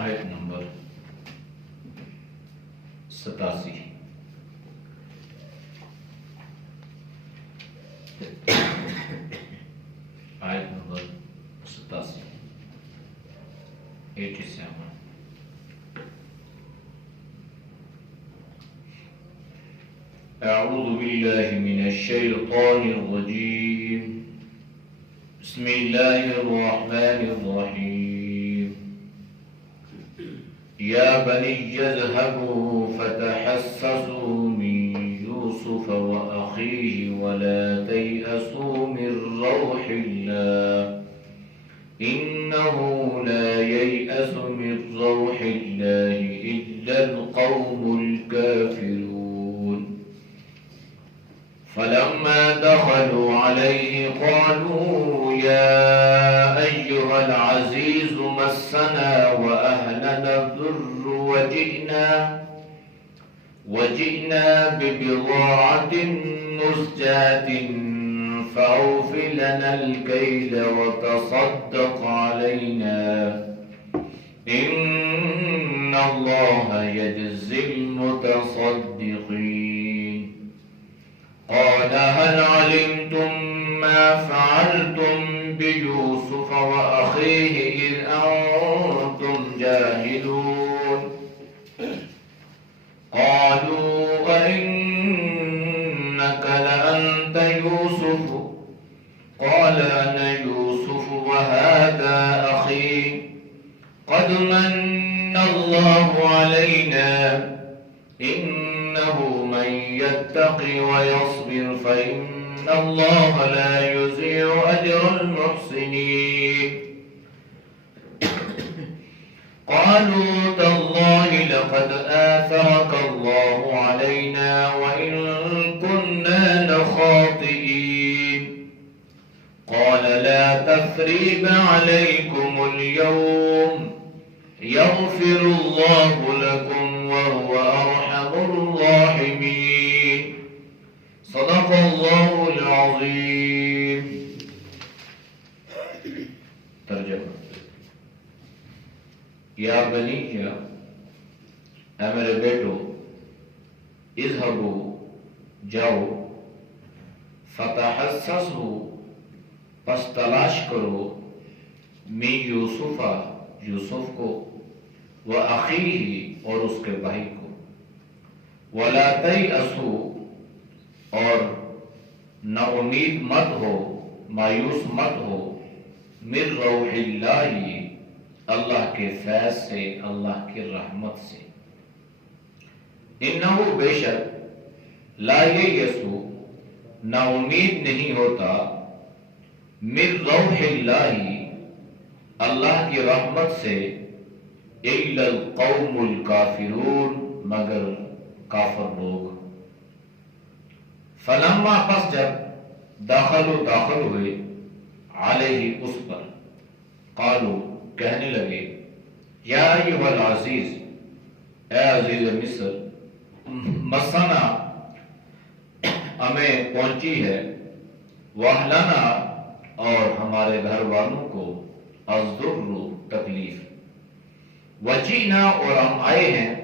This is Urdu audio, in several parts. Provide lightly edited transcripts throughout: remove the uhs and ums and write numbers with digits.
آیت نمبر 87. آیت نمبر 87 87. أعوذ بالله من الشيطان الرجيم. بسم الله الرحمن الرحيم. يا بني اذهبوا فتحسسوا من يوسف وأخيه ولا تيأسوا من روح الله إنه لا ييأس من روح الله إلا القوم الكافرون. فلما دخلوا عليه قالوا يا أيها العزيز مسنا وأهلنا الضر وجئنا ببضاعة مزجاة فأوف لنا الكيل وتصدق علينا إن الله يجزي المتصدقين. قال هل علمتم ما فعلتم بيوسف وأخيه إذ أنتم جاهلون؟ قالوا أئنك لأنت يوسف؟ قال أنا يوسف وهذا أخي قد من الله علينا إنه من يتقي ويصبر فإن الله لا يضيع أجر المحسنين. قالوا تالله لقد آثرك الله علينا وإن كنا لخاطئين. قال لا تثريب عليكم اليوم يغفر الله لكم وهو أرحم الراحمين. صدق الله العظيم. ترجمہ. یا بنی اے میرے بیٹو، اذهبوا جاؤ، فتحسسوا پس تلاش کرو، من یوسف یوسف کو، وأخیہ اور اس کے بھائی کو، ولا تیأسوا اور نہ امید مت ہو، مایوس مت ہو، من روح اللہ اللہ کے فیض سے، اللہ کی رحمت سے، انہو بے شک لا ییأسو نہ امید نہیں ہوتا، من روح اللہ اللہ کی رحمت سے، الا القوم الکافرون مگر کافر لوگ. فلما پس جب داخل ہوئے علیہ اس پر، قالو کہنے لگے، یا ایھا العزیز اے عزیز مصر، مسنا ہمیں پہنچی ہے، واہلنا اور ہمارے گھر والوں کو، الضر تکلیف، وجینا اور ہم آئے ہیں،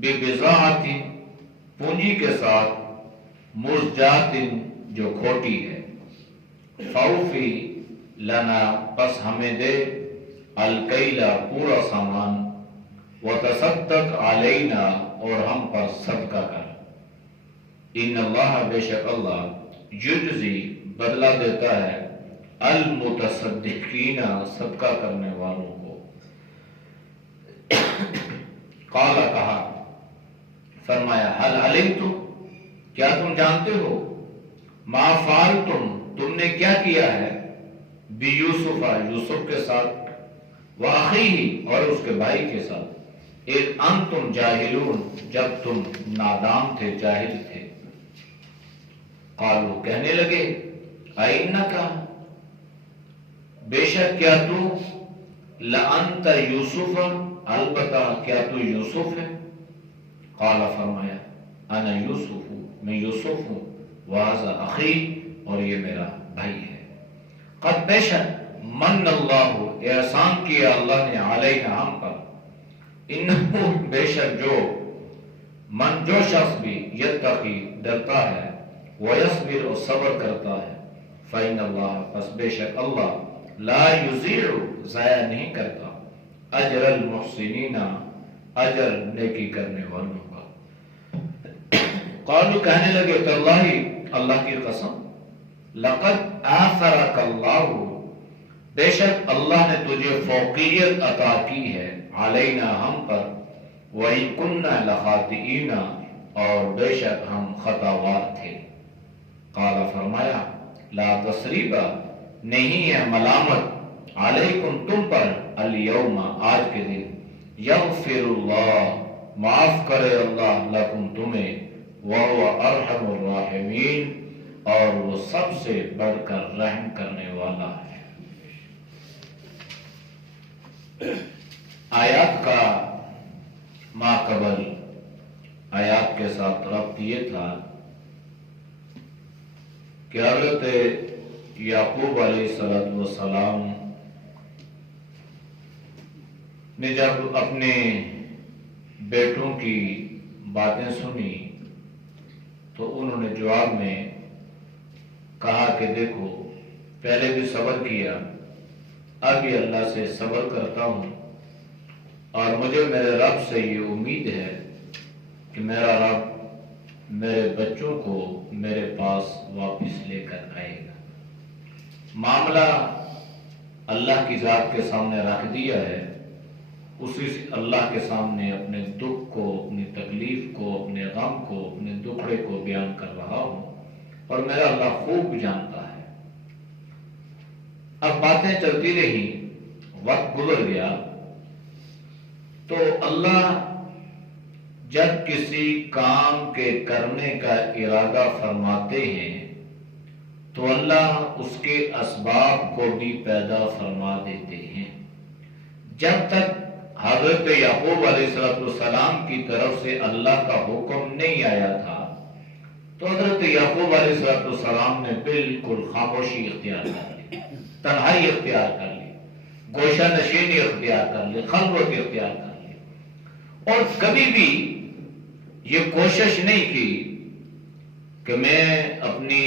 ببضاعۃ پونجی کے ساتھ، مزجاۃ جو کھوٹی ہے، فاوفی لنا پس ہمیں دے، الکیلا پورا سامان، وتصدق علینا اور ہم پر صدقہ کر، ان اللہ بے شک اللہ یجزی بدلہ دیتا ہے، المتصدقین صدقہ کرنے والوں کو. قال کہا، فرمایا، حل علمتم کیا تم جانتے ہو، ما فعلتم تم نے کیا کیا ہے، بیوسف یوسف کے ساتھ، واخیہ اور اس کے بھائی کے ساتھ، اذ انتم جاہلون جب تم نادان تھے، جاہل تھے. قالوا کہنے لگے، اینکا بے شک کیا تو، لانت یوسف البتہ کیا تو یوسف ہے. قال فرمایا، انا یوسف میں یوسف ہوں، وہذا اخی اور یہ میرا بھائی ہے. قد بے شک من اللہ احسان کیا اللہ نے علینا ہم پر، انہو بے شک جو شخص بھی یتقی ڈرتا ہے ویصبر اور صبر کرتا ہے فإن اللہ پس بے شک اللہ لا یضیع ضائع نہیں کرتا اجر المحسنین اجر نیکی کرنے والوں کا۔ قالوا کہنے لگے تاللہ اللہ کی قسم لقد آثرک اللہ بے شک اللہ نے تجھے فوقیت عطا کی ہے علینا ہم پر وَإِن كُنَّا لَخَاطِئِينَ اور بے شک ہم خطاوار تھے۔ قال فرمایا لا تثریب نہیں ہے ملامت علیکم تم پر الیوم آج کے دن یغفر اللہ معاف کرے اللہ لکم تمہیں وَهُوَ أَرْحَمُ الراحمین اور وہ سب سے بڑھ کر رحم کرنے والا ہے۔ آیات کا ما قبل آیات کے ساتھ ربط یہ تھا کہ حضرت یعقوب علیہ السلام نے جب اپنے بیٹوں کی باتیں سنی تو انہوں نے جواب میں کہا کہ دیکھو پہلے بھی صبر کیا اب بھی اللہ سے صبر کرتا ہوں اور مجھے میرے رب سے یہ امید ہے کہ میرا رب میرے بچوں کو میرے پاس واپس لے کر آئے گا۔ معاملہ اللہ کی ذات کے سامنے رکھ دیا ہے، اسی سے اللہ کے سامنے اپنے دکھ کو، اپنی تکلیف کو، اپنے غم کو، اپنے دکھڑے کو بیان کر رہا ہوں اور میرا اللہ خوب جانتا ہے۔ اب باتیں چلتی رہی، وقت گزر گیا تو اللہ جب کسی کام کے کرنے کا ارادہ فرماتے ہیں تو اللہ اس کے اسباب کو بھی پیدا فرما دیتے ہیں۔ جب تک حضرت یعقوب علیہ السلام کی طرف سے اللہ کا حکم نہیں آیا تھا تو حضرت یعقوب علیہ السلام نے بالکل خاموشی اختیار کر لی، تنہائی اختیار کر لی، گوشہ نشینی اختیار کر لی، خلوت اختیار کر لی، اور کبھی بھی یہ کوشش نہیں کی کہ میں اپنی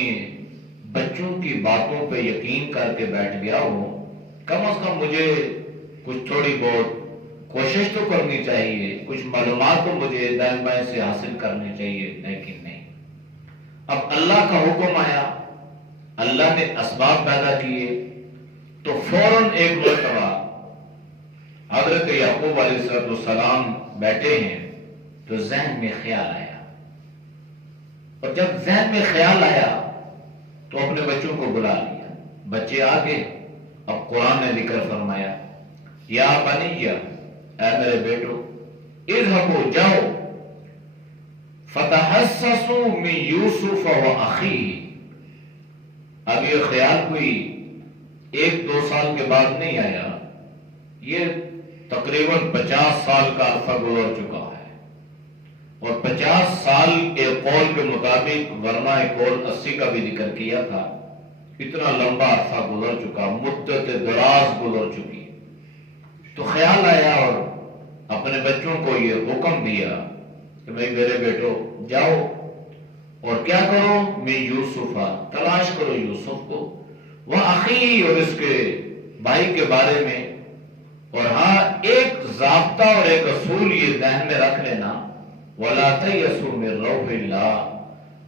بچوں کی باتوں پہ یقین کر کے بیٹھ گیا ہوں، کم از کم مجھے کچھ تھوڑی بہت کوشش تو کرنی چاہیے، کچھ معلومات تو مجھے دائیں بائیں سے حاصل کرنی چاہیے، لیکن نہیں۔ اب اللہ کا حکم آیا، اللہ نے اسباب پیدا کیے تو فوراً ایک مرتبہ حضرت یعقوب علیہ السلام بیٹھے ہیں تو ذہن میں خیال آیا، اور جب ذہن میں خیال آیا تو اپنے بچوں کو بلا لیا، بچے آگے۔ اب قرآن نے ذکر فرمایا یا بنی اے میرے بیٹو اذهبوا جاؤ فتحسسوا من یوسف واخیہ۔ اب یہ خیال کوئی 1-2 سال کے بعد نہیں آیا، یہ تقریباً 50 سال کا عرصہ گزر چکا ہے، اور 50 سال ایک قول کے مطابق، ورنہ ایک قول 80 کا بھی ذکر کیا تھا، اتنا لمبا عرصہ گزر چکا، مدت دراز گزر چکی۔ تو خیال آیا اور اپنے بچوں کو یہ حکم دیا کہ بھائی میرے بیٹو جاؤ اور کیا کرو، میں یوسف تلاش کرو یوسف کو، وہ اخی اور اس کے بھائی کے بارے میں، اور ہاں ایک ضابطہ اور ایک اصول یہ ذہن میں رکھ لینا، وَلَا تَيَسُوا مِن رَوْحِ اللَّهِ،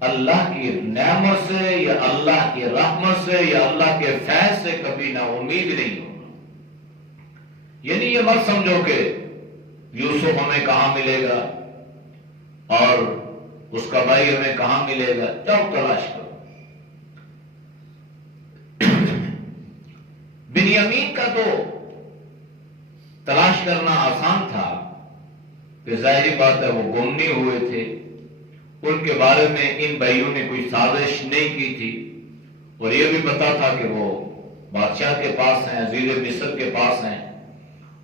اللہ کی نعمت سے یا اللہ کی رحمت سے یا اللہ کے فیض سے کبھی نہ امید نہیں ہونا۔ یعنی یہ مت سمجھو کہ یوسف ہمیں کہاں ملے گا اور اس کا بھائی ہمیں کہاں ملے گا، جاؤ تلاش کرو۔ بنیامین کا تو تلاش کرنا آسان تھا کہ ظاہری بات ہے وہ گم نہیں ہوئے تھے، ان کے بارے میں ان بھائیوں نے کوئی سازش نہیں کی تھی، اور یہ بھی پتا تھا کہ وہ بادشاہ کے پاس ہیں، عزیز مصر کے پاس ہیں،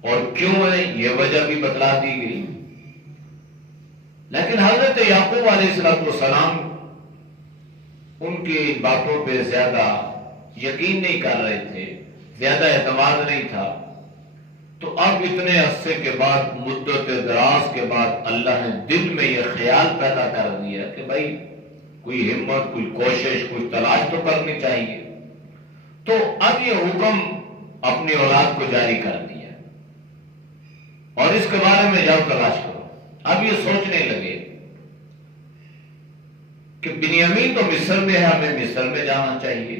اور کیوں ہے یہ وجہ بھی بتلا دی گئی۔ لیکن حضرت یعقوب علیہ السلام ان کی باتوں پہ زیادہ یقین نہیں کر رہے تھے، زیادہ اعتماد نہیں تھا، تو اب اتنے عرصے کے بعد، مدت دراز کے بعد، اللہ نے دل میں یہ خیال پیدا کر دیا کہ بھائی کوئی ہمت، کوئی کوشش، کوئی تلاش تو کرنی چاہیے. تو اب یہ حکم اپنی اولاد کو جاری کر دیا اور اس کے بارے میں جاؤ تلاش کرو. اب یہ سوچنے لگے کہ بنیامین تو مصر میں ہے، ہمیں مصر میں جانا چاہیے.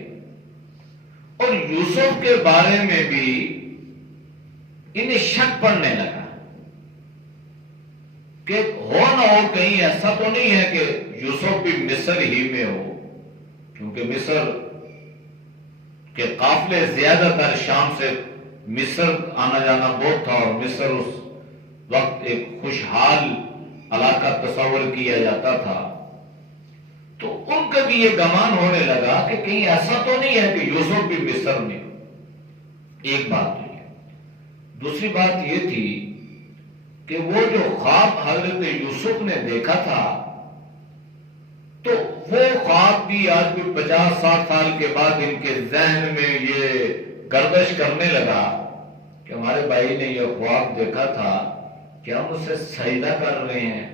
اور یوسف کے بارے میں بھی انہیں شک پڑنے لگا کہ ہو نہ ہو کہیں ایسا تو نہیں ہے کہ یوسف بھی مصر ہی میں ہو، کیونکہ مصر کے قافلے زیادہ تر شام سے مصر آنا جانا بہت تھا، اور مصر اس وقت ایک خوشحال علاقہ تصور کیا جاتا تھا. تو ان کا بھی یہ گمان ہونے لگا کہ کہیں ایسا تو نہیں ہے کہ یوسف بھی مصر میں ہو. ایک بات تو یہ. دوسری بات یہ تھی کہ وہ جو خواب حضرت یوسف نے دیکھا تھا، تو وہ خواب بھی آج بھی 50-60 سال کے بعد ان کے ذہن میں یہ گردش کرنے لگا کہ ہمارے بھائی نے یہ خواب دیکھا تھا کہ ہم اسے سجدہ کر رہے ہیں.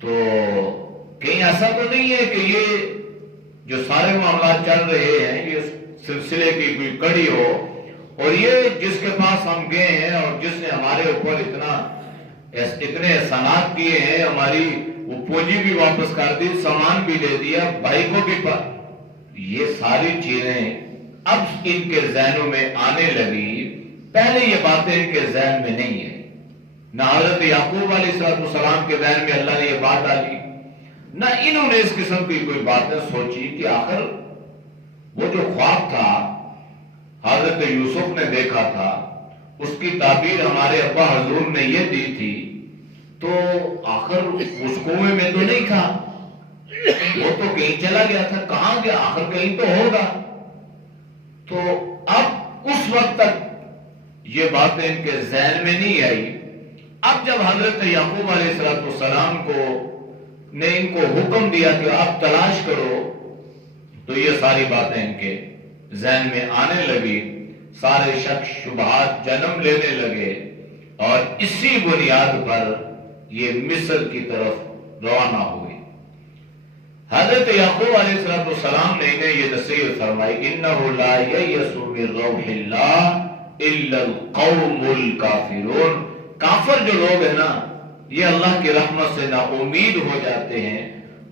تو کہیں ایسا تو نہیں ہے کہ یہ جو سارے معاملات چل رہے ہیں یہ سلسلے کی کوئی کڑی ہو، اور یہ جس کے پاس ہم گئے ہیں اور جس نے ہمارے اوپر اتنے احسانات کیے ہیں، ہماری وہ پونجی بھی واپس کر دی، سامان بھی دے دیا، بھائی کو بھی یہ ساری چیزیں اب ان کے ذہنوں میں آنے لگی. پہلے یہ باتیں ان کے ذہن میں نہیں ہے. نہ حضرت یعقوب علیہ السلام کے ذہن میں اللہ نے یہ بات ڈالی، نہ انہوں نے اس قسم کی کوئی باتیں سوچی کہ آخر وہ جو خواب تھا حضرت یوسف نے دیکھا تھا، اس کی تعبیر ہمارے ابا حضور نے یہ دی تھی، تو آخر اس کنویں میں تو نہیں تھا، وہ تو کہیں چلا گیا تھا، کہاں گیا؟ آخر کہیں تو ہوگا. تو اب اس وقت تک یہ باتیں ان کے ذہن میں نہیں آئی. اب جب حضرت یعقوب علیہ السلام نے ان کو حکم دیا کہ اب تلاش کرو، تو یہ ساری باتیں ان کے ذہن میں آنے لگی. سارے شک شبہات جنم لینے لگے، اور اسی بنیاد پر یہ مصر کی طرف روانہ ہوئے. حضرت یعقوب علیہ السلام نے انہیں یہ نصیحت فرمائی، اِنَّهُ لَا يَيْأَسُ مِن رَّوْحِ اللَّهِ إِلَّا الْقَوْمُ الْكَافِرُونَ. کافر جو لوگ ہیں نا، یہ اللہ کی رحمت سے نا امید ہو جاتے ہیں.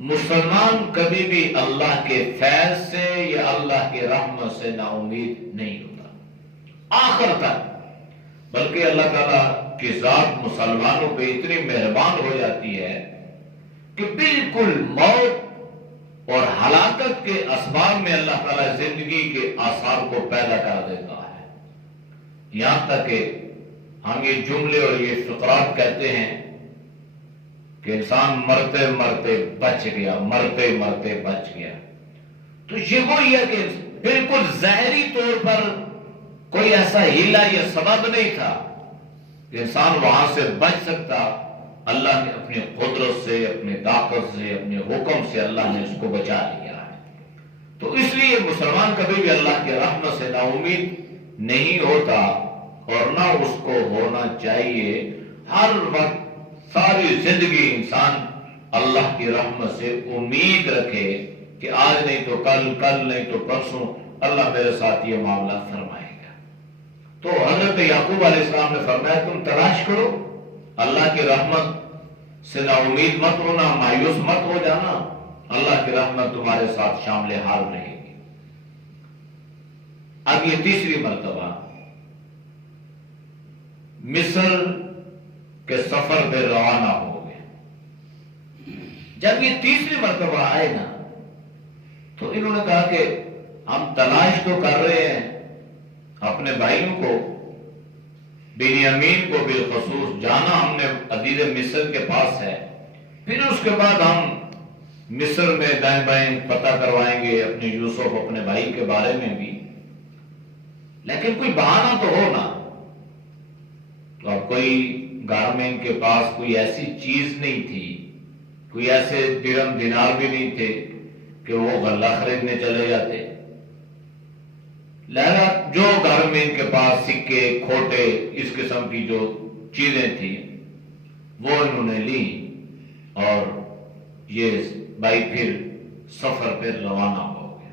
مسلمان کبھی بھی اللہ کے فیض سے یا اللہ کی رحمت سے نا امید نہیں ہوتا آخر تک. بلکہ اللہ تعالیٰ کی ذات مسلمانوں پہ اتنی مہربان ہو جاتی ہے کہ بالکل موت اور ہلاکت کے اسباب میں اللہ تعالیٰ زندگی کے آثار کو پیدا کر دیتا ہے. یہاں تک کہ ہم یہ جملے اور یہ فقرات کہتے ہیں کہ انسان مرتے مرتے بچ گیا، مرتے مرتے بچ گیا. تو یہ وہی ہے کہ بالکل ظاہری طور پر کوئی ایسا ہیلا یا سبب نہیں تھا کہ انسان وہاں سے بچ سکتا. اللہ نے اپنی قدرت سے، اپنی طاقت سے، اپنے حکم سے اللہ نے اس کو بچا لیا ہے. تو اس لیے مسلمان کبھی بھی اللہ کی رحمت سے نا امید نہیں ہوتا، اور نہ اس کو ہونا چاہیے. ہر وقت ساری زندگی انسان اللہ کی رحمت سے امید رکھے کہ آج نہیں تو کل، کل نہیں تو پرسوں اللہ میرے ساتھ یہ معاملہ فرمائے گا. تو حضرت یعقوب علیہ السلام نے فرمایا تم تلاش کرو، اللہ کی رحمت سے نا امید مت ہونا، مایوس مت ہو جانا، اللہ کی رحمت تمہارے ساتھ شامل حال رہے گی. اب یہ تیسری مرتبہ مصر کے سفر پہ روانہ ہو گئے. جب یہ تیسری مرتبہ آئے نا، تو انہوں نے کہا کہ ہم تلاش تو کر رہے ہیں اپنے بھائیوں کو، بنیامین کو بالخصوص جانا ہم نے عزیز مصر کے پاس ہے، پھر اس کے بعد ہم مصر میں دائیں بائیں پتہ کروائیں گے اپنے یوسف اپنے بھائی کے بارے میں بھی، لیکن کوئی بہانہ تو ہو نا. تو اب کوئی گھر میں ان کے پاس کوئی ایسی چیز نہیں تھی، کوئی ایسے درم دینار بھی نہیں تھے کہ وہ غلہ خریدنے چلے جاتے. لہذا جو گھر میں ان کے پاس سکے کھوٹے اس قسم کی جو چیزیں تھیں وہ انہوں نے لی اور یہ بھائی پھر سفر پہ روانہ ہو گیا۔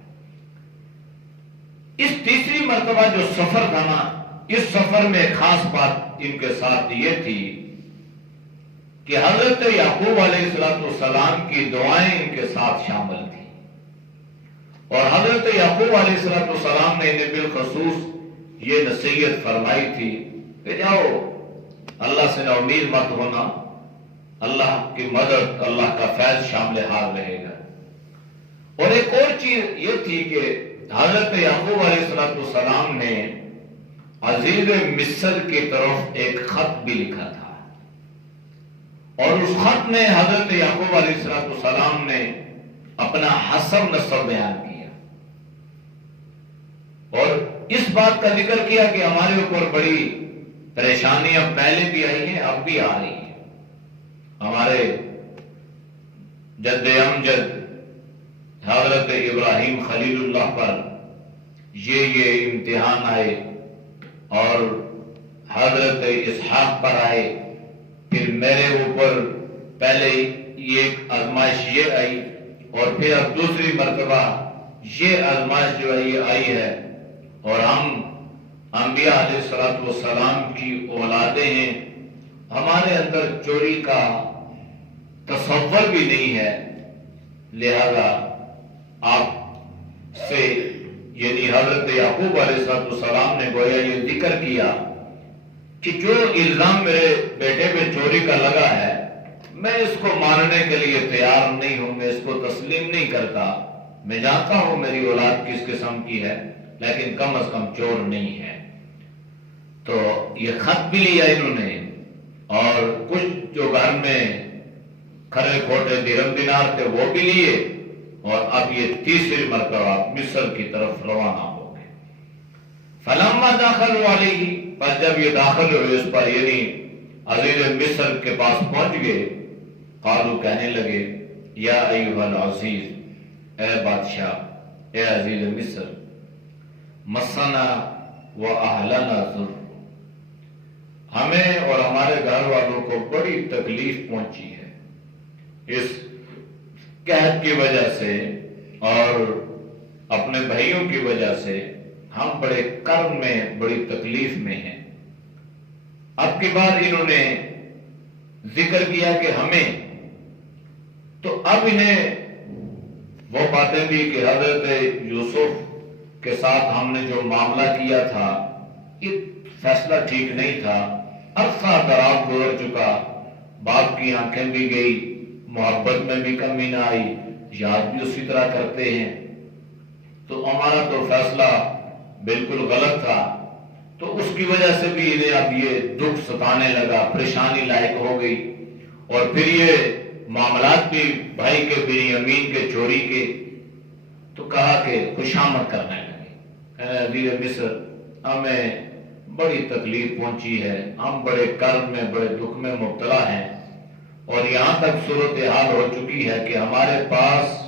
اس تیسری مرتبہ جو سفر تھا نا، اس سفر میں خاص بات ان کے ساتھ یہ تھی کہ حضرت یعقوب علیہ السلام کی دعائیں ان کے ساتھ شامل تھیں، اور حضرت یعقوب علیہ السلام نے انہیں بالخصوص یہ نصیحت فرمائی تھی کہ جاؤ اللہ سے نا امید مت ہونا، اللہ کی مدد، اللہ کا فیض شامل حال رہے گا۔ اور ایک اور چیز یہ تھی کہ حضرت یعقوب علیہ السلام نے عزیز مصر کی طرف ایک خط بھی لکھا تھا، اور اس خط میں حضرت یعقوب علیہ السلام نے اپنا حسب نسب بیان کیا اور اس بات کا ذکر کیا کہ ہمارے اوپر بڑی پریشانیاں پہلے بھی آئی ہیں، اب بھی آ رہی ہیں۔ ہمارے جد امجد حضرت ابراہیم خلیل اللہ پر یہ امتحان آئے، اور حضرت اسحاق پر آئے، پھر میرے اوپر پہلے ایک آزمائش یہ آئی، اور پھر اب دوسری مرتبہ یہ آزمائش جو ہے یہ آئی ہے، اور ہم انبیاء علیہ السلام کی اولادیں ہیں، ہمارے اندر چوری کا تصور بھی نہیں ہے، لہذا آپ سے یعنی حضرت یعقوب علیہ السلام نے گویا یہ ذکر کیا کہ جو الزام میرے بیٹے پہ چوری کا لگا ہے میں اس کو ماننے کے لیے تیار نہیں ہوں، میں اس کو تسلیم نہیں کرتا، میں جانتا ہوں میری اولاد کس قسم کی ہے لیکن کم از کم چور نہیں ہے۔ تو یہ خط بھی لیا انہوں نے، اور کچھ جو گھر میں کھرے کھوٹے درم دینار تھے وہ بھی لیے، اور اب یہ تیسری مرتبہ مصر کی طرف روانہ ہو گئے۔ فلما داخلوا علیہ، پر جب یہ داخل ہوئے اس پر یعنی عزیز مصر کے پاس پہنچ گئے، قالوا کہنے لگے یا ایھا العزیز، اے بادشاہ، اے عزیز مصر، مسنا و اہلنا ضر، ہمیں اور ہمارے گھر والوں کو بڑی تکلیف پہنچی ہے اس قحط کی وجہ سے اور اپنے بھائیوں کی وجہ سے، ہم بڑے کرب میں بڑی تکلیف میں ہیں۔ اب کی بار انہوں نے ذکر کیا کہ ہمیں، تو اب انہیں وہ باتیں بھی کہ حضرت یوسف کے ساتھ ہم نے جو معاملہ کیا تھا یہ فیصلہ ٹھیک نہیں تھا، عرصہ دراز گزر چکا، باپ کی آنکھیں بھی گئی، محبت میں بھی کمی نہ آئی، یاد بھی اسی طرح کرتے ہیں، تو ہمارا تو فیصلہ بالکل غلط تھا، تو اس کی وجہ سے بھی انہیں اب یہ دکھ ستانے لگا، پریشانی لاحق ہو گئی، اور پھر یہ معاملات بھی بھائی کے بنیامین کے چوری کے، تو کہا کہ خوشامد کرنے لگے، اے عزیز مصر، ہمیں بڑی تکلیف پہنچی ہے، ہم بڑے کرب میں بڑے دکھ میں مبتلا ہیں، اور یہاں تک صورتحال ہو چکی ہے کہ ہمارے پاس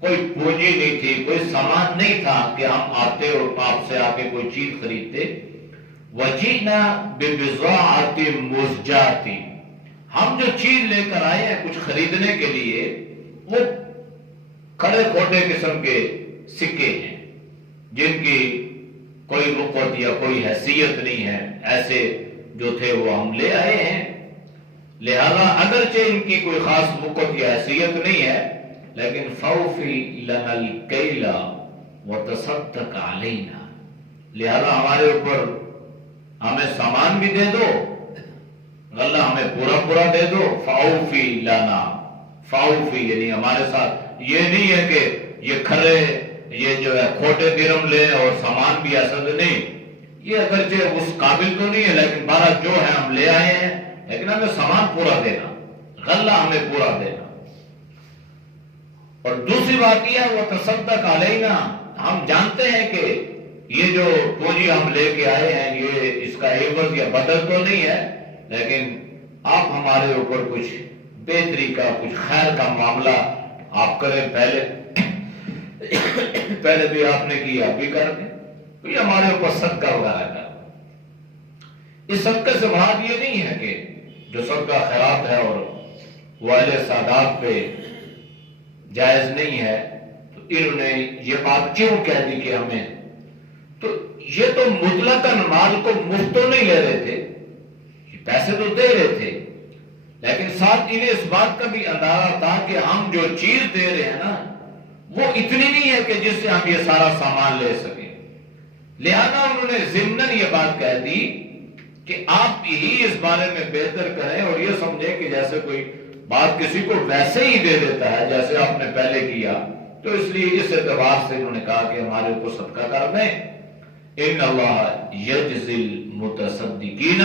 کوئی پونجی نہیں تھی، کوئی سامان نہیں تھا کہ ہم آتے اور آپ سے آ کے کوئی چیز خریدتے۔ وَجِئْنَا بِبِضَاعَةٍ مُزْجَاةٍ، ہم جو چیز لے کر آئے ہیں کچھ خریدنے کے لیے وہ کھڑے کھوٹے قسم کے سکے ہیں جن کی کوئی وقت یا کوئی حیثیت نہیں ہے، ایسے جو تھے وہ ہم لے آئے ہیں، لہذا اگرچہ ان کی کوئی خاص وقت یا حیثیت نہیں ہے لیکن فَأَوْفِ لَنَا الْكَيْلَ وَتَصَدَّقْ عَلَيْنَا، لہذا ہمارے اوپر ہمیں سامان بھی دے دو، غلہ ہمیں پورا پورا دے دو، فَأَوْفِ لَنَا، فَأَوْفِ یعنی ہمارے ساتھ یہ نہیں ہے کہ یہ کھرے یہ جو ہے کھوٹے درم لیں اور سامان بھی ایسا نہیں، یہ اگرچہ اس قابل تو نہیں ہے لیکن بارہ جو ہے ہم لے آئے ہیں، لیکن ہمیں سامان پورا دینا، غلہ ہمیں پورا دینا۔ اور دوسری بات یہ ہے وہ تصدق علینا، ہم جانتے ہیں کہ یہ جو پونجی ہم لے کے آئے ہیں یہ اس کا عوض یا بدل تو نہیں ہے، لیکن آپ ہمارے اوپر کچھ بہتری کا کچھ خیر کا معاملہ آپ کریں، پہلے بھی آپ نے کیا، اب بھی کر دیں۔ تو یہ ہمارے اوپر صدقہ وغیرہ کا۔ اس صدقے سے مراد یہ نہیں ہے کہ جو صدقہ خیرات ہے اور والے سادات پہ جائز نہیں ہے تو انہوں نے یہ بات کیوں کہہ دی کہ ہمیں، تو یہ تو مطلقاً مال کو مفت تو نہیں لے رہے تھے، یہ پیسے تو دے رہے تھے، لیکن ساتھ انہیں اس بات کا بھی اندازہ تھا کہ ہم جو چیز دے رہے ہیں نا وہ اتنی نہیں ہے کہ جس سے ہم یہ سارا سامان لے سکیں، لہذا انہوں نے ضمناً یہ بات کہہ دی کہ آپ ہی اس بارے میں بہتر کریں اور یہ سمجھیں کہ جیسے کوئی بات کسی کو ویسے ہی دے دیتا ہے جیسے آپ نے پہلے کیا، تو اس لیے اس اعتبار سے انہوں نے کہا کہ ہمارے اوپر صدقہ کر دیں۔ ان اللہ یجزی المتصدقین،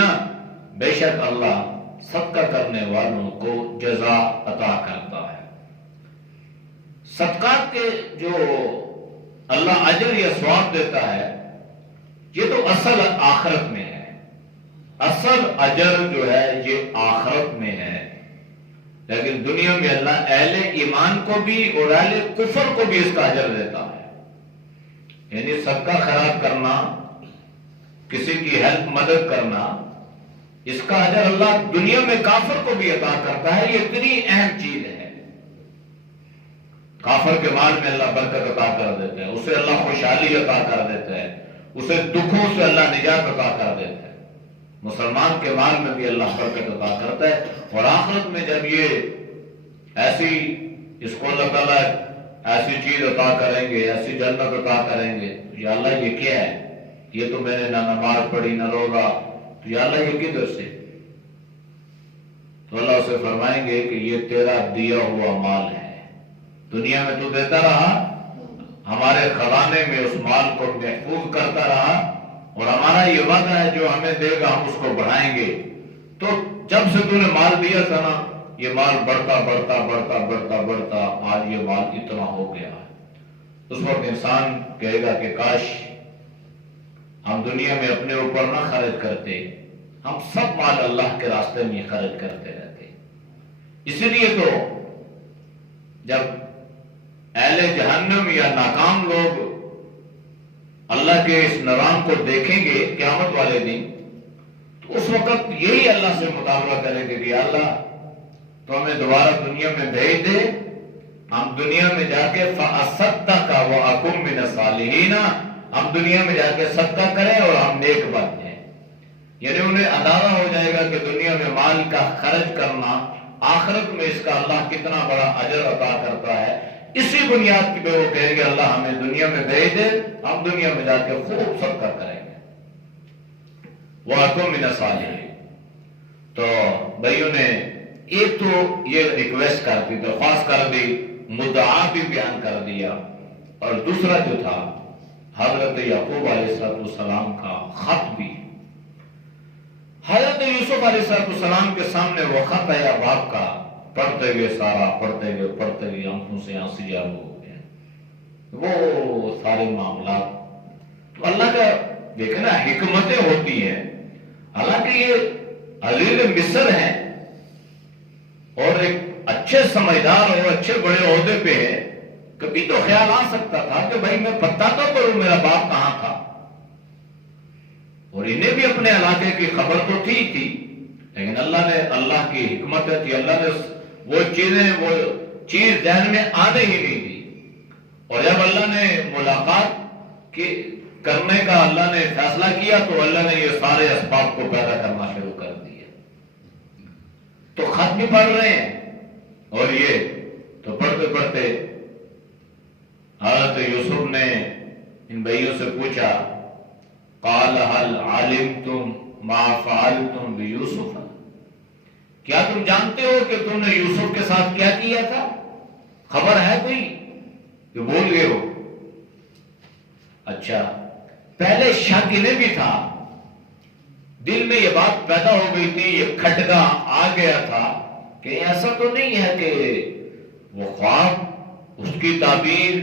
بے شک اللہ صدقہ کرنے والوں کو جزا عطا کرتا ہے۔ صدقات کے جو اللہ اجر یا ثواب دیتا ہے یہ تو اصل آخرت میں ہے، اصل اجر جو ہے یہ آخرت میں ہے، لیکن دنیا میں اللہ اہل ایمان کو بھی اور اہل کفر کو بھی اس کا اجر دیتا ہے۔ یعنی صدقہ خیرات کرنا، کسی کی ہیلپ مدد کرنا، اس کا اجر اللہ دنیا میں کافر کو بھی عطا کرتا ہے۔ یہ اتنی اہم چیز ہے، کافر کے مال میں اللہ برکت عطا کر دیتا ہے، اسے اللہ خوشحالی عطا کر دیتا ہے، اسے دکھوں سے اللہ نجات عطا کر دیتا ہے۔ مسلمان کے مال میں بھی اللہ برکت عطا کرتا ہے، اور آخرت میں جب یہ ایسی اس کو اللہ تعالیٰ ایسی چیز عطا کریں گے، ایسی جنت عطا کریں گے، تو یا اللہ یہ کیا ہے، یہ تو میں نے نہ نماز پڑھی نہ روزہ، تو یا اللہ یہ کدھر سے؟ تو اللہ اسے فرمائیں گے کہ یہ تیرا دیا ہوا مال ہے، دنیا میں تو دیتا رہا، ہمارے خزانے میں اس مال کو محفوظ کرتا رہا، اور ہمارا یہ وعدہ ہے جو ہمیں دے گا ہم اس کو بڑھائیں گے۔ تو جب سے تو نے مال دیا تھا نا، یہ مال بڑھتا بڑھتا بڑھتا بڑھتا بڑھتا آج یہ مال اتنا ہو گیا ہے۔ اس وقت انسان کہے گا کہ کاش ہم دنیا میں اپنے اوپر نہ خرچ کرتے، ہم سب مال اللہ کے راستے میں خرچ کرتے رہتے۔ اسی لیے تو جب اہل جہنم یا ناکام لوگ اللہ کے اس نظام کو دیکھیں گے قیامت والے دن، تو اس وقت یہی اللہ سے مطالبہ کریں گے کہ اللہ تو ہمیں دوبارہ دنیا میں بھیج دے، ہم دنیا میں جا کے فَأَصَدَّقَ وَأَكُن مِّنَ الصَّالِحِينَ، ہم دنیا میں جا کے صدقہ کریں اور ہم نیک بن جائیں۔ یعنی انہیں اندازہ ہو جائے گا کہ دنیا میں مال کا خرچ کرنا، آخرت میں اس کا اللہ کتنا بڑا اجر عطا کرتا ہے۔ اسی بنیاد پہ وہ کہیں گے اللہ ہمیں دنیا میں بھیج دے، ہم دنیا میں جا کے خوب صدقہ کریں گے۔ وَأَكُن مِّنَ الصَّالِحِينَ۔ تو بھائیوں نے ایک تو یہ ریکویسٹ کر دی، درخواست کر دی، مدعا بھی بیان کر دیا، اور دوسرا جو تھا حضرت یعقوب علیہ السلام کا خط بھی۔ حضرت یوسف علیہ السلام کے سامنے وہ خط ہے باپ کا، پڑھتے ہوئے سارا پڑھتے ہوئے آنکھوں سے آنسو جاری ہو گئے، وہ سارے معاملات۔ تو اللہ کا دیکھیں نا حکمتیں ہوتی ہیں، حالانکہ یہ عزیز مصر ہیں اور ایک اچھے سمجھدار اور اچھے بڑے عہدے پہ ہیں، کبھی تو خیال آ سکتا تھا کہ بھائی میں پتہ تو کروں میرا باپ کہاں تھا، اور انہیں بھی اپنے علاقے کی خبر تو تھی، لیکن اللہ کی حکمت تھی، اللہ نے وہ چیز ذہن میں آنے ہی نہیں دی، اور جب اللہ نے ملاقات کرنے کا اللہ نے فیصلہ کیا تو اللہ نے یہ سارے اسباب کو پیدا کرنا شروع کر دیا۔ تو خط بھی پڑھ رہے ہیں، اور یہ تو پڑھتے پڑھتے حضرت یوسف نے ان بھائیوں سے پوچھا، قال هل علمتم ما فعلتم بيوسف، کیا تم جانتے ہو کہ تم نے یوسف کے ساتھ کیا کیا تھا؟ خبر ہے کوئی کہ بول گئے ہو؟ اچھا، پہلے شک انہیں بھی تھا، دل میں یہ بات پیدا ہو گئی تھی، یہ کھٹکا آ گیا تھا کہ ایسا تو نہیں ہے کہ وہ خواب، اس کی تعبیر،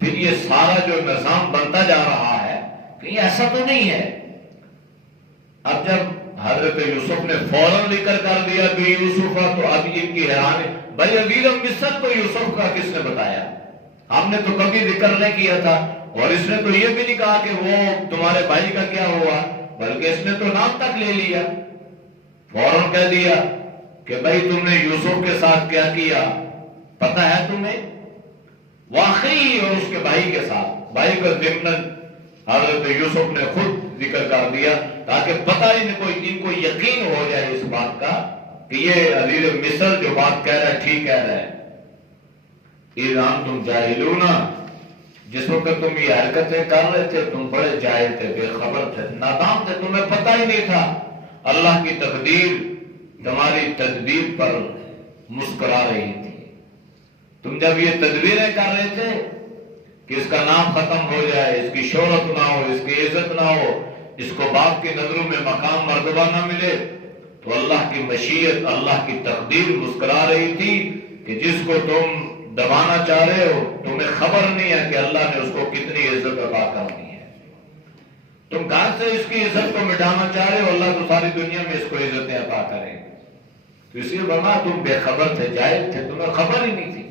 پھر یہ سارا جو نظام بنتا جا رہا ہے، کہ ایسا تو نہیں ہے۔ اب جب حضرت یوسف نے فوراً ذکر کر دیا کہ یوسف، تو اب ان کی حیرانی، بھائی عزیز مصر کو یوسف کا کس نے بتایا؟ ہم نے تو کبھی ذکر نہیں کیا تھا، اور اس نے تو یہ بھی نہیں کہا کہ وہ تمہارے بھائی کا کیا ہوا، بلکہ اس نے تو نام تک لے لیا، فوراً کہہ دیا کہ بھائی تم نے یوسف کے ساتھ کیا کیا پتہ ہے تمہیں، واقعی، اور اس کے بھائی کے ساتھ، بھائی کا ضمن حضرت یوسف نے خود ذکر کر دیا تاکہ پتہ ہی نہیں ان کو یقین ہو جائے اس بات کا کہ یہ عزیز مصر جو بات کہہ رہا ہے ٹھیک کہہ رہا ہے۔ ایران تم جاہلون، جس وقت تم یہ حرکتیں کر رہے تھے تم بڑے جاہل تھے، بے خبر تھے، نادان تھے، تمہیں پتہ ہی نہیں تھا اللہ کی تقدیر تمہاری تدبیر پر مسکرا رہی تھی۔ تم جب یہ تدبیریں کر رہے تھے کہ اس کا نام ختم ہو جائے، اس کی شہرت نہ ہو، اس کی عزت نہ ہو، اس کو باپ کی نظروں میں مقام مرتبہ نہ ملے، تو اللہ کی مشیت، اللہ کی تقدیر مسکرا رہی تھی کہ جس کو تم دبانا چاہ رہے ہو تمہیں خبر نہیں ہے کہ اللہ نے اس کو کتنی عزت عطا کرنی ہے۔ تم گھر سے اس کی عزت کو مٹانا چاہ رہے ہو، اللہ تو ساری دنیا میں اس کو عزتیں عطا کرے گا۔ تو اس لیے بنا تم بے خبر تھے، جاہل تھے، تمہیں خبر ہی نہیں تھی۔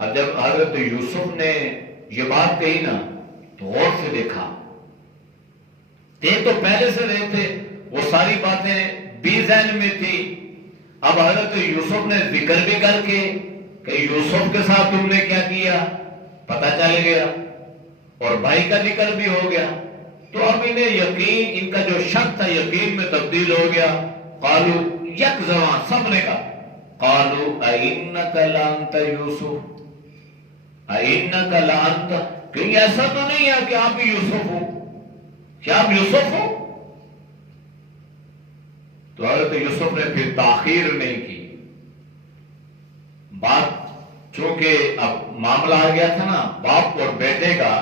اب جب حضرت یوسف نے یہ بات کہی نا تو غور سے دیکھا، تو پہلے سے رہے تھے، وہ ساری باتیں بھی ذہن میں تھی، اب حضرت یوسف نے ذکر بھی کر کے کہ یوسف کے ساتھ تم نے کیا کیا پتہ چل گیا، اور بھائی کا ذکر بھی ہو گیا، تو اب انہیں یقین، ان کا جو شک تھا یقین میں تبدیل ہو گیا۔ قالو، یک زبان سب نے کہا، قالو اینک لانت یوسف، اینک لانت، کہیں ایسا تو نہیں ہے کہ آپ یوسف ہو، کیا آپ یوسف ہو؟ تو حضرت یوسف نے پھر تاخیر نہیں کی بات، چونکہ اب معاملہ آ گیا تھا نا باپ اور بیٹے کا،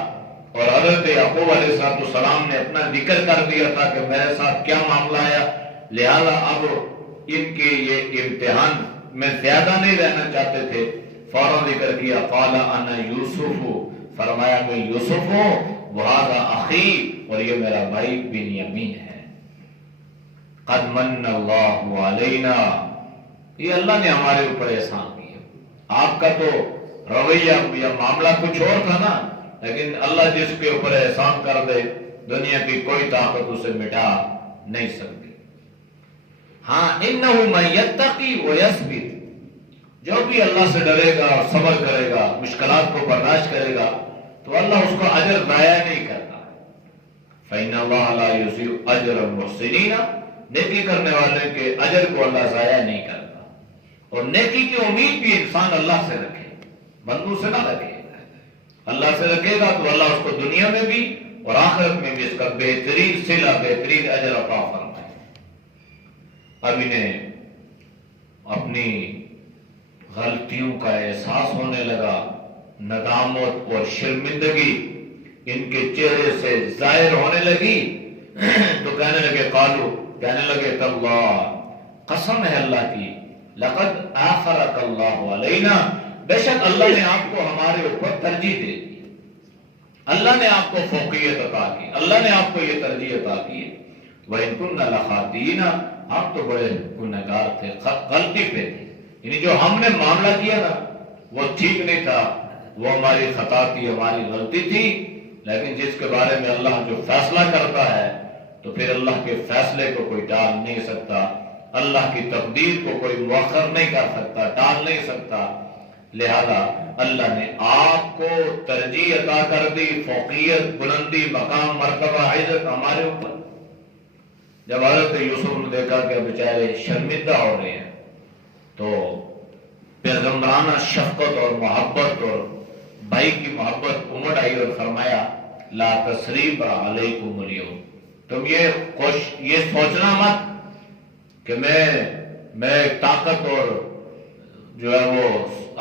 اور حضرت یعقوب علیہ السلام نے اپنا ذکر کر دیا تھا کہ میرے ساتھ کیا معاملہ آیا، لہذا اب ان کے یہ امتحان میں زیادہ نہیں رہنا چاہتے تھے، فوراً ذکر کیا، قال انا یوسف، فرمایا میں یوسف ہوں، وہذا اخی، اور یہ میرا بھائی بنیامین ہے، قد من اللہ علینا، یہ اللہ نے ہمارے اوپر احسان کیا۔ آپ کا تو رویہ یا معاملہ کچھ اور تھا نا، لیکن اللہ جس کے اوپر احسان کر دے دنیا کی کوئی طاقت اسے مٹا نہیں سکتی۔ ہاں، انہ من یتقی ویصبر، جو بھی اللہ سے ڈرے گا اور صبر کرے گا، مشکلات کو برداشت کرے گا، تو اللہ اس کو اجر ضائع نہیں کرتا۔ فإن اللہ لا یضیع اجر المحسنین، نیکی کرنے والے کے اجر کو اللہ ضائع نہیں کرتا، اور نیکی کی امید بھی انسان اللہ سے رکھے، بندوں سے نہ رکھے، اللہ سے رکھے گا تو اللہ اس کو دنیا میں بھی اور آخرت میں بھی اس کا بہترین صلہ، بہترین اجر عطا فرمائے۔ اب انہیں اپنی غلطیوں کا احساس ہونے لگا، ندامت اور شرمندگی ان کے چہرے سے ظاہر ہونے لگی، تو کہنے لگے، قالو، کہنے لگے، تاللہ، قسم ہے اللہ کی، لقد آثرک اللہ علینا، بے شک اللہ نے آپ کو ہمارے اوپر ترجیح دے دی، اللہ نے آپ کو فوقیت عطا کی، اللہ نے آپ کو یہ ترجیح عطا کی، وَإِن كُنَّا لَخَاطِئِينَ، آپ تو بڑے گنہگار تھے، غلطی پہ تھے، یعنی جو ہم نے معاملہ کیا نا وہ ٹھیک نہیں تھا، وہ ہماری خطا تھی، ہماری غلطی تھی، لیکن جس کے بارے میں اللہ جو فیصلہ کرتا ہے تو پھر اللہ کے فیصلے کو کوئی ٹال نہیں سکتا، اللہ کی تقدیر کو کوئی مؤخر نہیں کر سکتا، ٹال نہیں سکتا، لہذا اللہ نے آپ کو ترجیح عطا کر دی، فوقیت، بلندی، مقام، مرتبہ، عزت ہمارے اوپر۔ جب حضرت یوسف نے دیکھا کہ بیچارے شرمندہ ہو رہے ہیں تو پیغمبرانہ شفقت اور محبت اور بھائی کی محبت امڑ آئی اور فرمایا، لا تثریب علیکم اليوم، تم یہ سوچنا مت کہ میں طاقت اور جو ہے وہ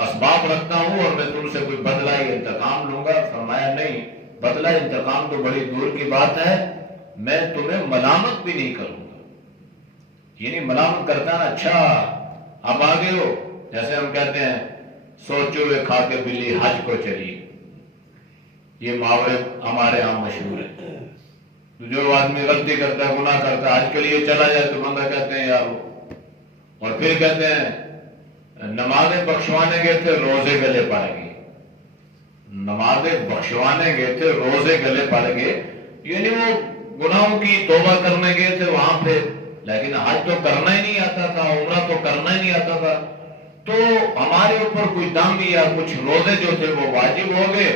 اسباب رکھتا ہوں اور میں تم سے کوئی بدلہ یا انتقام لوں گا۔ فرمایا نہیں، بدلہ انتقام تو بڑی دور کی بات ہے، میں تمہیں ملامت بھی نہیں کروں گا، یعنی ملامت کرتا نا، اچھا اب آگے ہو، جیسے ہم کہتے ہیں سوچے ہوئے کھا کے بلی حج کو چلی، یہ محاورے ہمارے ہاں مشہور ہے۔ جو آدمی غلطی کرتا ہے، گناہ کرتا ہے، حج کے لیے چلا جائے تو بندہ کہتے ہیں یار، اور پھر کہتے ہیں نمازیں بخشوانے گئے تھے، روزے گلے پڑ گئے، نمازیں بخشوانے گئے تھے، روزے گلے پڑ گئے، یعنی وہ گناہوں کی توبہ کرنے گئے تھے وہاں پہ، لیکن حج تو کرنا ہی نہیں آتا تھا، عمرہ تو کرنا ہی نہیں آتا تھا، تو ہمارے اوپر کچھ دم یا کچھ روزے جو تھے وہ واجب ہو گئے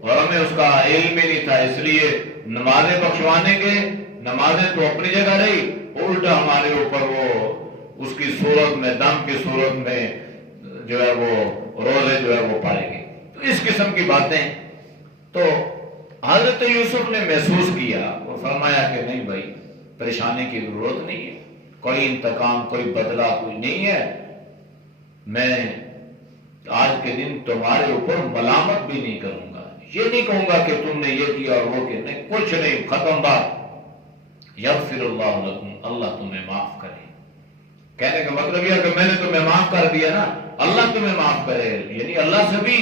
اور ہمیں اس کا علم ہی نہیں تھا، اس لیے نمازیں بخشوانے گئے، نمازیں تو اپنی جگہ رہی، الٹا ہمارے اوپر وہ اس کی صورت میں، دم کی صورت میں جو ہے وہ روزے جو ہے وہ پڑے گے۔ تو اس قسم کی باتیں تو حضرت یوسف نے محسوس کیا اور فرمایا کہ نہیں بھائی، پریشانی کی ضرورت نہیں ہے، کوئی انتقام، کوئی بدلہ کوئی نہیں ہے، میں آج کے دن تمہارے اوپر ملامت بھی نہیں کروں گا، یہ نہیں کہوں گا کہ تم نے یہ کیا اور وہ کیا، نہیں، کچھ نہیں، ختم بات، یغفر اللہ لکم، اللہ تمہیں معاف کرے۔ کہنے کا مطلب یہ کہ میں نے تمہیں معاف کر دیا نا، اللہ تمہیں معاف کرے، یعنی اللہ سے بھی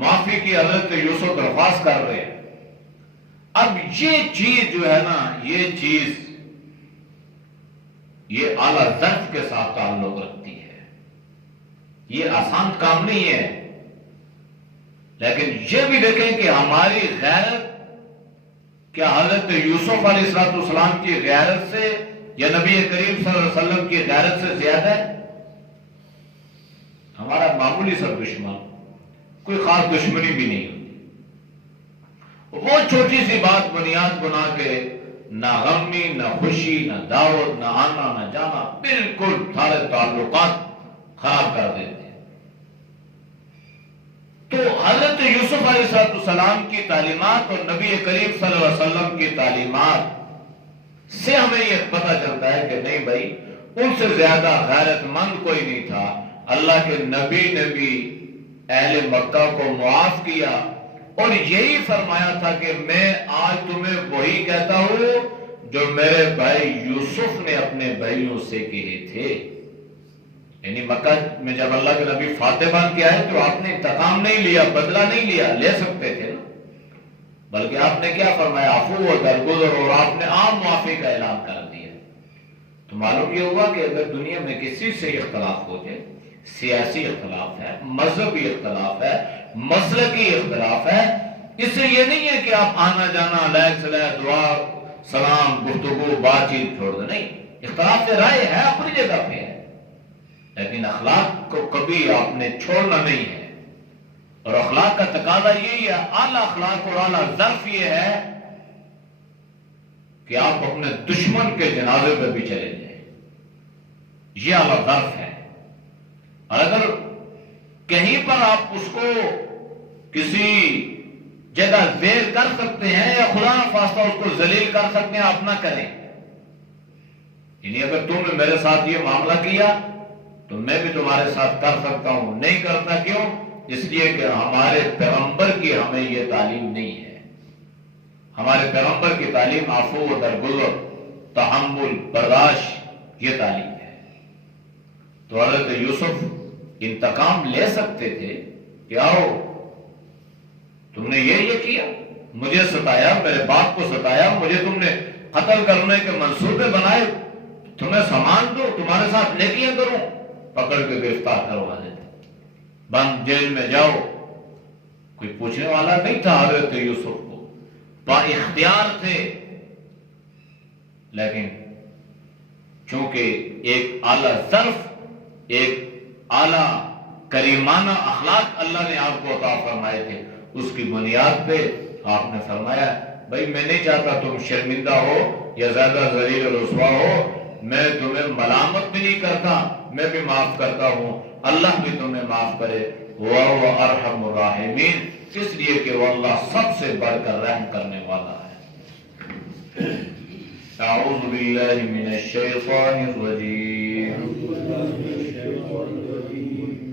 معافی کی حضرت یوسف درخواست کر رہے ہیں۔ اب یہ چیز جو ہے نا، یہ چیز یہ اعلیٰ ظرف کے ساتھ تعلق رکھتی ہے، یہ آسان کام نہیں ہے، لیکن یہ بھی دیکھیں کہ ہماری غیرت کیا حضرت یوسف علیہ السلام کی غیرت سے یا نبی کریم صلی اللہ علیہ وسلم کی غیرت سے زیادہ ہے؟ ہمارا معمولی سا دشمن، کوئی خاص دشمنی بھی نہیں ہوتی، وہ چھوٹی سی بات بنیاد بنا کے نہ غمی، نہ خوشی، نہ دعوت، نہ آنا نہ جانا، بالکل سارے تعلقات خراب کر دیتے ہیں۔ تو حضرت یوسف علیہ السلام کی تعلیمات اور نبی کریم صلی اللہ علیہ وسلم کی تعلیمات سے ہمیں یہ پتہ چلتا ہے کہ نہیں بھائی، ان سے زیادہ غیرت مند کوئی نہیں تھا۔ اللہ کے نبی نے بھی اہل مکہ کو معاف کیا اور یہی فرمایا تھا کہ میں آج تمہیں وہی کہتا ہوں جو میرے بھائی یوسف نے اپنے بھائیوں سے کہے تھے۔ یعنی مکہ میں جب اللہ کے نبی فاتح بن کے آئے تو آپ نے انتقام نہیں لیا، بدلہ نہیں لیا، لے سکتے تھے نا، بلکہ آپ نے کیا فرمایا، عفو و درگزر، اور آپ نے عام معافی کا اعلان کر دیا۔ تو معلوم یہ ہوا کہ اگر دنیا میں کسی سے اختلاف ہو جائے، سیاسی اختلاف ہے، مذہبی اختلاف ہے، مسلکی اختلاف ہے، اس سے یہ نہیں ہے کہ آپ آنا جانا، علیہ صلاح، دعا سلام، گفتگو، بات چیت چھوڑ دیں، نہیں، اختلاف سے رائے ہے، اپنی جگہ پہ ہے، لیکن اخلاق کو کبھی آپ نے چھوڑنا نہیں ہے، اور اخلاق کا تقاضا یہی ہے، اعلیٰ اخلاق اور اعلیٰ ظرف یہ ہے کہ آپ اپنے دشمن کے جنازے پہ بھی چلے جائیں، یہ اعلیٰ ظرف ہے۔ اور اگر کہیں پر آپ اس کو کسی جگہ ذیل کر سکتے ہیں یا خدا نخواستہ اس کو ذلیل کر سکتے ہیں، آپ نہ کریں۔ یعنی اگر تم نے میرے ساتھ یہ معاملہ کیا تو میں بھی تمہارے ساتھ کر سکتا ہوں، نہیں کرتا کیوں؟ اس لیے کہ ہمارے پیغمبر کی ہمیں یہ تعلیم نہیں ہے، ہمارے پیغمبر کی تعلیم عفو و درگزر، تحمل، برداشت، یہ تعلیم ہے۔ تو حضرت یوسف انتقام لے سکتے تھے کہ آؤ تم نے یہ کیا، مجھے ستایا، میرے باپ کو ستایا، مجھے تم نے قتل کرنے کے منصوبے بنائے، تمہیں سامان دو، تمہارے ساتھ نیکیاں کروں، پکڑ کے گرفتار کروا دیتے، بند جیل میں جاؤ۔ کوئی پوچھنے والا نہیں تھا حضرت یوسف کو، با اختیار تھے، لیکن چونکہ ایک اعلیٰ ظرف، ایک اعلیٰ کریمانہ اخلاق اللہ نے آپ کو عطا فرمائے تھے، اس کی بنیاد پہ آپ نے فرمایا بھائی میں نہیں چاہتا تم شرمندہ ہو یا زیادہ ذلیل و رسوا ہو، میں تمہیں ملامت بھی نہیں کرتا، میں بھی معاف کرتا ہوں، اللہ بھی تمہیں معاف کرے، وَهُوَ أَرْحَمُ الرَّاحِمِينَ، اس لیے کہ وہ اللہ سب سے بڑھ کر رحم کرنے والا ہے۔ اعوذ باللہ من الشیطان الرجیم،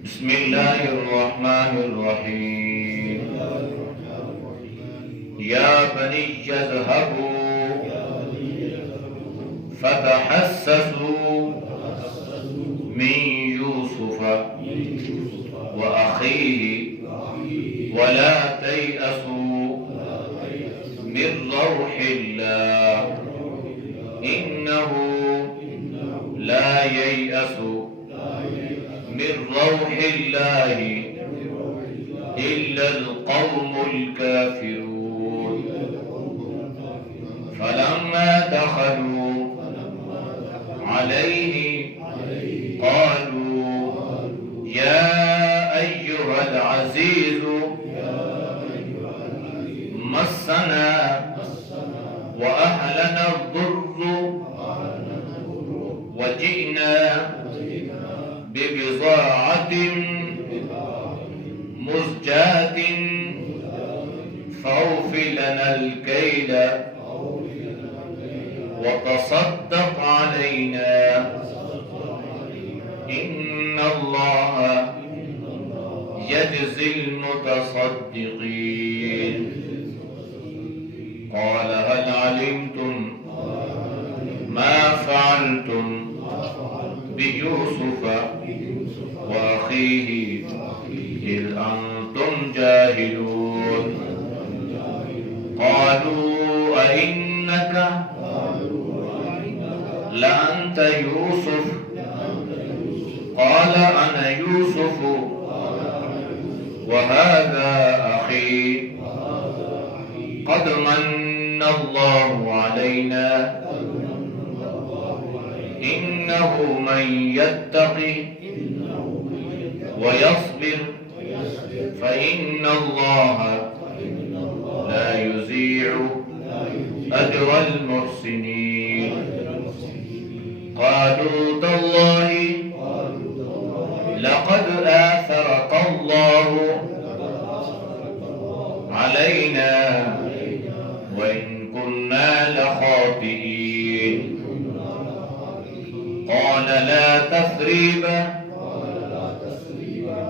بسم اللہ الرحمن الرحیم، یا بنی اذهبوا فتحسسوا من یوسف وأخیہ ولا تیأسوا من روح اللہ إنه لا ييأس من روح الله إلا القوم الكافرون فلما دخلوا عليه قالوا يا أيها العزيز مسنا وأهلنا الضر وجئنا ببضاعة مزجاة فأوف لنا الكيل وتصدق علينا إن الله يجزي المتصدقين قال هل علمتم ما فعلتم بيوسف وأخيه إذ أنتم جاهلون قالوا أئنك لأنت يوسف قال أنا يوسف وهذا أخي قد من الله علينا إنه من يتقي ويصبر فإن الله لا يضيع أجر المحسنين قالوا تالله لقد آثرك الله علينا وإن كنا لخاطئين قال لا تثريب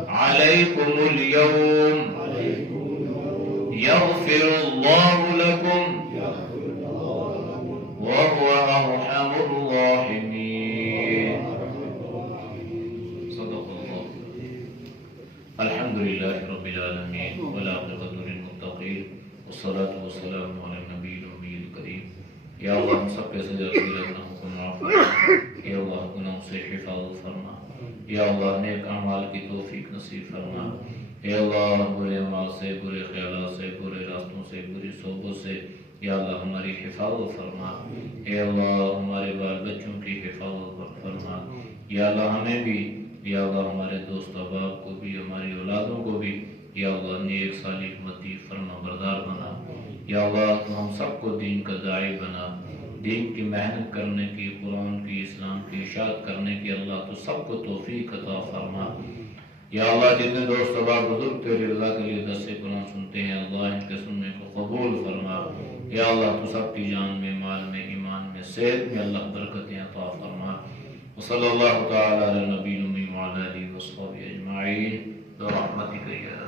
عليكم اليوم يغفر الله لكم وهو أرحم الراحمين صدق الله الحمد لله رب العالمين والعاقبة للمتقين والصلاة والسلام على النبي الأمي الكريم یا اللہ ہم سب کے سجا کی گناہوں کو معاف فرما یا اللہ گناہوں سے حفاظت فرما یا اللہ نیک اعمال کی توفیق نصیب فرما یا اللہ برے اعمال سے برے خیالات سے برے راستوں سے بری صحبت سے یا اللہ ہماری حفاظت فرما یا اللہ ہمارے بال بچوں کی حفاظت فرما یا اللہ ہمیں بھی یا اللہ ہمارے دوست احباب کو بھی ہماری اولادوں کو بھی یا اللہ نیک صالح متی فرما بردار بنا یا اللہ تو ہم سب کو دین کا داعی بنا دین کی محنت کرنے کی قرآن کی اسلام کی اشاعت کرنے کی اللہ تو سب کو توفیق عطا فرما یا اللہ جتنے دوست احباب بزرگ تیرے رضا کے لیے درس قرآن سنتے ہیں اللہ ان کے سننے کو قبول فرما یا اللہ تو سب کی جان میں مال میں ایمان میں صحت میں اللہ برکتیں عطا فرما وصلی اللہ تعالی علی نبی وعلی آلہ وصحبہ اجمعین برحمتک یا